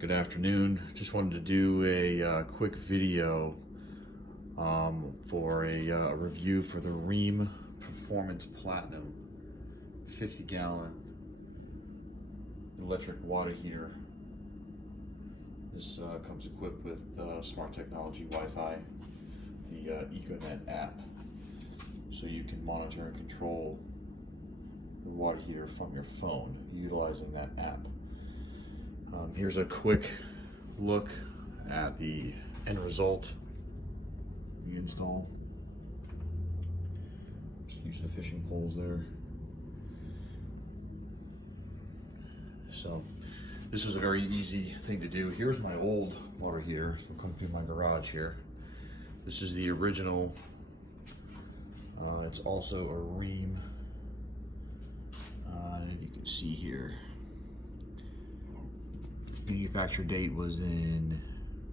Good afternoon. Just wanted to do a quick video for a review for the Rheem Performance Platinum 50-gallon electric water heater. This comes equipped with smart technology, Wi-Fi, the EcoNet app, so you can monitor and control the water heater from your phone utilizing that app. Here's a quick look at the end result, the install. Just using the fishing poles there. So this was a very easy thing to do. Here's my old water heater. So come through my garage here. This is the original. It's also a Rheem. You can see here. Manufacture date was in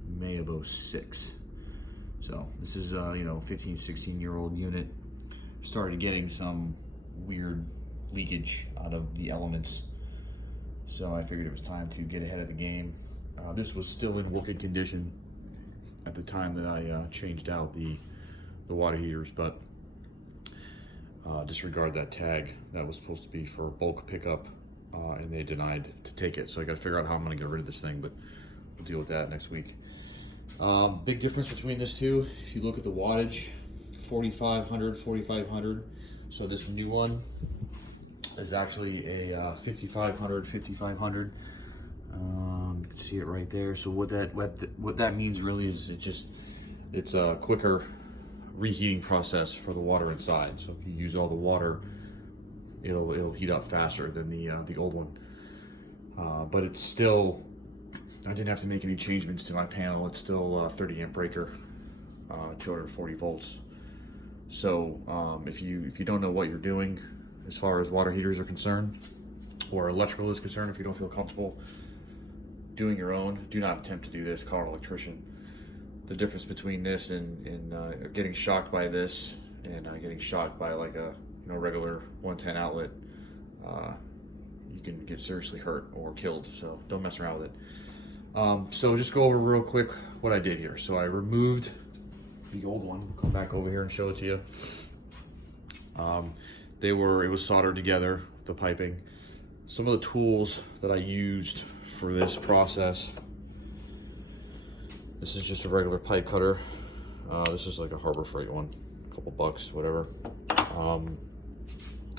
May of '06. So this is 15, 16-year-old unit. Started getting some weird leakage out of the elements. So I figured it was time to get ahead of the game. This was still in working condition at the time that I changed out the water heaters, but disregard that tag. That was supposed to be for bulk pickup. And they denied to take it. So I got to figure out how I'm going to get rid of this thing, but we'll deal with that next week. Big difference between this two, if you look at the wattage, 4500, 4500. So this new one is actually a 5500, 5500. You can see it right there. So what that means really is it's a quicker reheating process for the water inside. So if you use all the water, it'll heat up faster than the old one. But it's still, I didn't have to make any changements to my panel. It's still 30 amp breaker, 240 volts. So if you don't know what you're doing as far as water heaters are concerned, or electrical is concerned, if you don't feel comfortable doing your own, do not attempt to do this. Call an electrician. The difference between this and getting shocked by this and getting shocked by like a regular 110 outlet, you can get seriously hurt or killed, so don't mess around with it. So just go over real quick what I did here. So I removed the old one. Come back over here and show it to you. It was soldered together, the piping. Some of the tools that I used for this process, this is just a regular pipe cutter. This is like a Harbor Freight one, a couple bucks, whatever.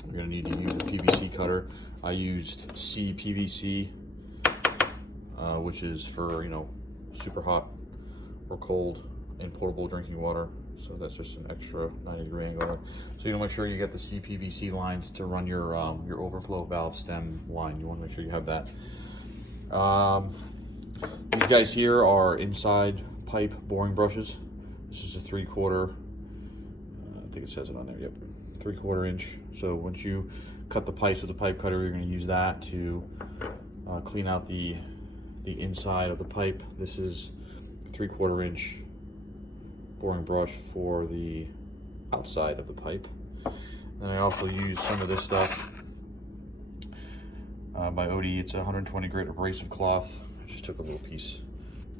You're gonna need to use a PVC cutter. I used CPVC, which is for super hot or cold and potable drinking water. So that's just an extra 90-degree angle. So you make sure you get the CPVC lines to run your overflow valve stem line. You want to make sure you have that. These guys here are inside pipe boring brushes. This is a 3/4. I think it says it on there. Yep. 3/4 inch. So once you cut the pipes with the pipe cutter, you're going to use that to clean out the inside of the pipe. This is a 3/4 inch boring brush for the outside of the pipe. Then I also use some of this stuff by OD. It's a 120 grit abrasive cloth. I just took a little piece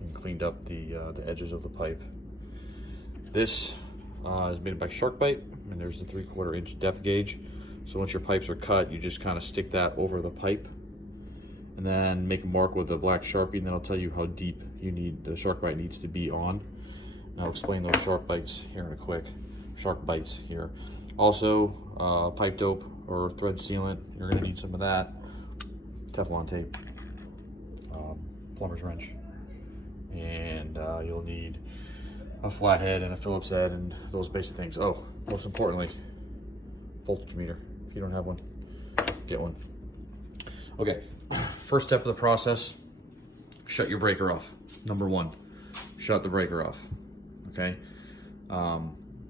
and cleaned up the edges of the pipe. This is made by Sharkbite, and there's the 3/4 inch depth gauge. So once your pipes are cut, you just kind of stick that over the pipe and then make a mark with a black Sharpie, and then I'll tell you how deep the Sharkbite needs to be on. And I'll explain those shark bites here in a quick. Shark bites here. Also, pipe dope or thread sealant. You're going to need some of that. Teflon tape, plumber's wrench, and you'll need a flathead and a Phillips head and those basic things. Oh, most importantly, voltage meter. If you don't have one, get one. Okay, first step of the process, shut your breaker off. Number one, shut the breaker off. Okay.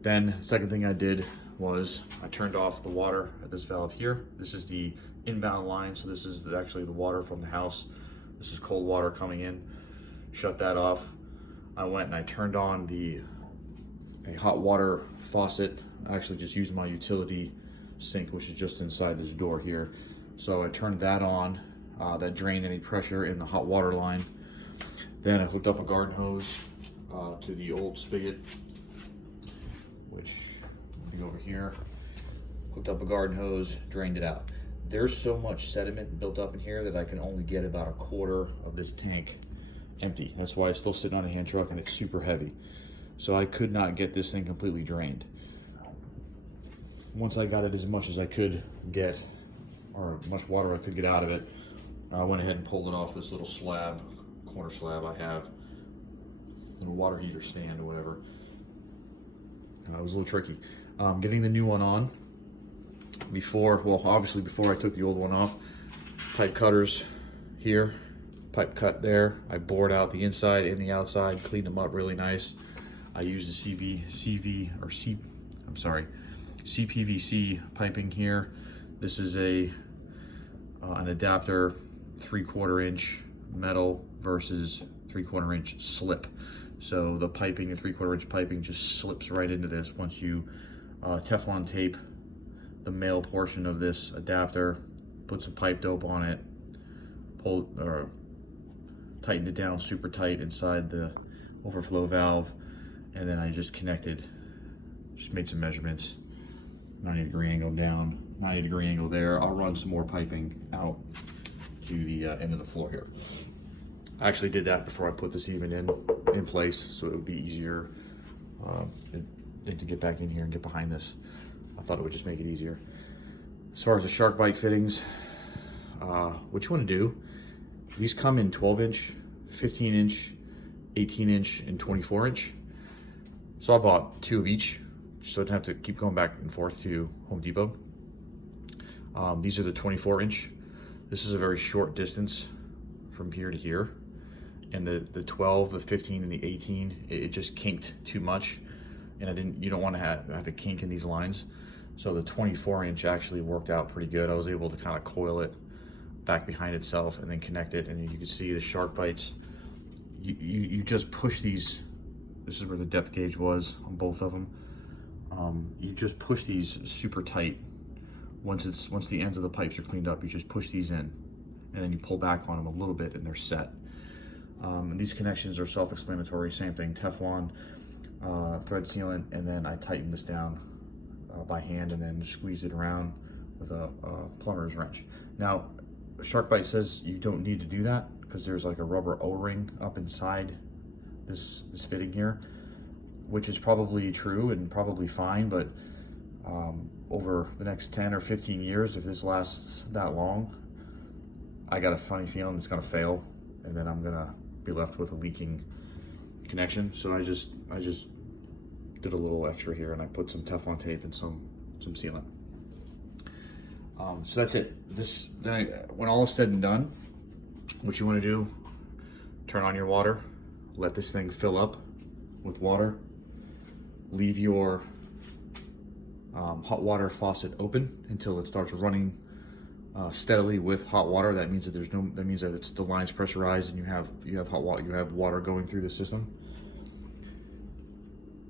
Then second thing I did was I turned off the water at this valve here. This is the inbound line, so this is actually the water from the house. This is cold water coming in. Shut that off. I went and I turned on a hot water faucet. I actually just used my utility sink, which is just inside this door here. So I turned that on. That drained any pressure in the hot water line. Then I hooked up a garden hose to the old spigot, which will be over here. Hooked up a garden hose, drained it out. There's so much sediment built up in here that I can only get about a quarter of this tank empty. That's why it's still sitting on a hand truck and it's super heavy. So I could not get this thing completely drained. Once I got it as much as I could get, or as much water I could get out of it, I went ahead and pulled it off this little slab, corner slab I have, little water heater stand or whatever. It was a little tricky. Getting the new one on, obviously before I took the old one off, pipe cutters here, pipe cut there. I bored out the inside and the outside, cleaned them up really nice. I used the CPVC piping here. This is an adapter, 3/4 inch metal versus 3/4 inch slip. So the piping, the 3/4 inch piping just slips right into this once you Teflon tape the male portion of this adapter, put some pipe dope on it, pull or tighten it down super tight inside the overflow valve, and then I just made some measurements, 90-degree angle down, 90-degree angle there. I'll run some more piping out to the end of the floor here. I actually did that before I put this even in place, so it would be easier to get back in here and get behind this. I thought it would just make it easier. As far as the shark bite fittings, what you want to do, these come in 12-inch, 15-inch, 18-inch, and 24-inch. So I bought 2 of each, so I didn't have to keep going back and forth to Home Depot. These are the 24-inch. This is a very short distance from here to here. And the 12, the 15, and the 18, it just kinked too much. And you don't want to have a kink in these lines. So the 24-inch actually worked out pretty good. I was able to kind of coil it back behind itself and then connect it. And you can see the shark bites. You just push these. This is where the depth gauge was on both of them. You just push these super tight. Once the ends of the pipes are cleaned up, you just push these in, and then you pull back on them a little bit, and they're set. And these connections are self-explanatory. Same thing, Teflon, thread sealant, and then I tighten this down by hand, and then squeeze it around with a plumber's wrench. Now, SharkBite says you don't need to do that because there's like a rubber O-ring up inside this fitting here, which is probably true and probably fine, but over the next 10 or 15 years, if this lasts that long, I got a funny feeling it's gonna fail, and then I'm gonna be left with a leaking connection. So I just did a little extra here, and I put some Teflon tape and some sealant. So that's it. When all is said and done, what you want to do, turn on your water, let this thing fill up with water, leave your hot water faucet open until it starts running steadily with hot water. That means that the line's pressurized and you have hot water, you have water going through the system.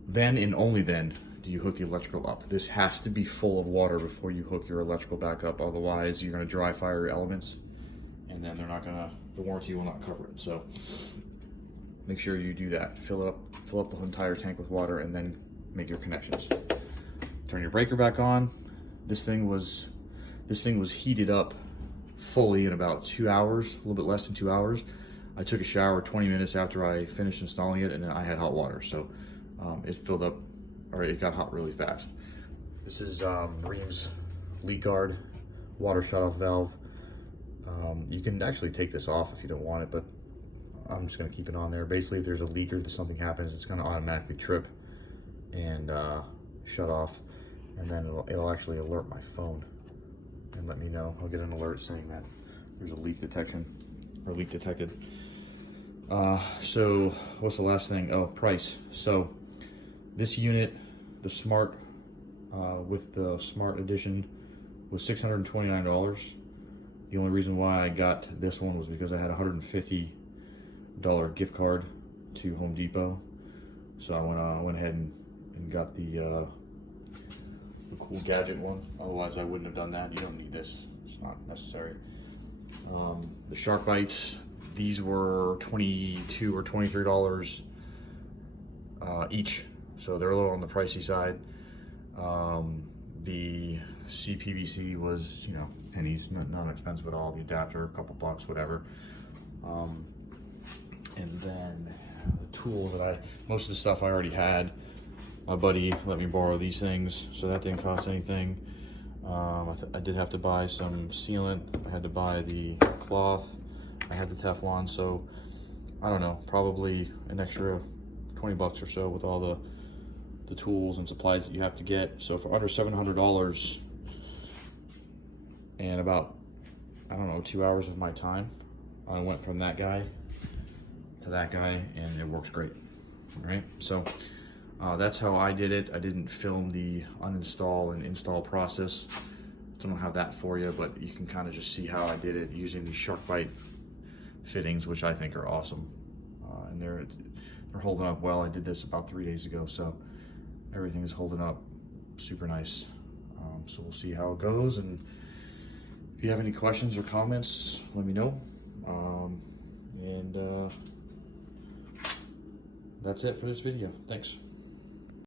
Then and only then do you hook the electrical up. This has to be full of water before you hook your electrical back up. Otherwise, you're going to dry fire your elements, and then the warranty will not cover it. So make sure you do that. Fill up the entire tank with water, and then make your connections. Turn your breaker back on. This thing was heated up fully in about 2 hours, a little bit less than 2 hours. I took a shower 20 minutes after I finished installing it, and I had hot water, so it filled up, or it got hot really fast. This is Rheem's leak guard water shutoff valve. You can actually take this off if you don't want it, but I'm just going to keep it on there. Basically, if there's a leak or if something happens, it's going to automatically trip and shut off, and then it'll actually alert my phone and let me know. I'll get an alert saying that there's a leak detection or leak detected. So what's the last thing? Oh, price. So this unit, the Smart, with the Smart Edition, was $629. The only reason why I got this one was because I had a $150 gift card to Home Depot. So I went ahead and got the cool gadget one. Otherwise I wouldn't have done that. You don't need this, it's not necessary. The shark bites, These were $22 or $23 each, so they're a little on the pricey side. The CPVC was, you know, pennies, not expensive at all. The adapter, a couple bucks, whatever. And then the tools that most of the stuff I already had. My buddy let me borrow these things, so that didn't cost anything. I did have to buy some sealant. I had to buy the cloth. I had the Teflon, so I don't know, probably an extra 20 bucks or so with all the tools and supplies that you have to get. So for under $700 and about, I don't know, 2 hours of my time, I went from that guy to that guy, and it works great. All right, so that's how I did it. I didn't film the uninstall and install process. I don't have that for you, but you can kind of just see how I did it using these SharkBite fittings, which I think are awesome. And they're holding up well. I did this about 3 days ago, so everything is holding up super nice. So we'll see how it goes, and if you have any questions or comments, let me know. And that's it for this video. Thanks.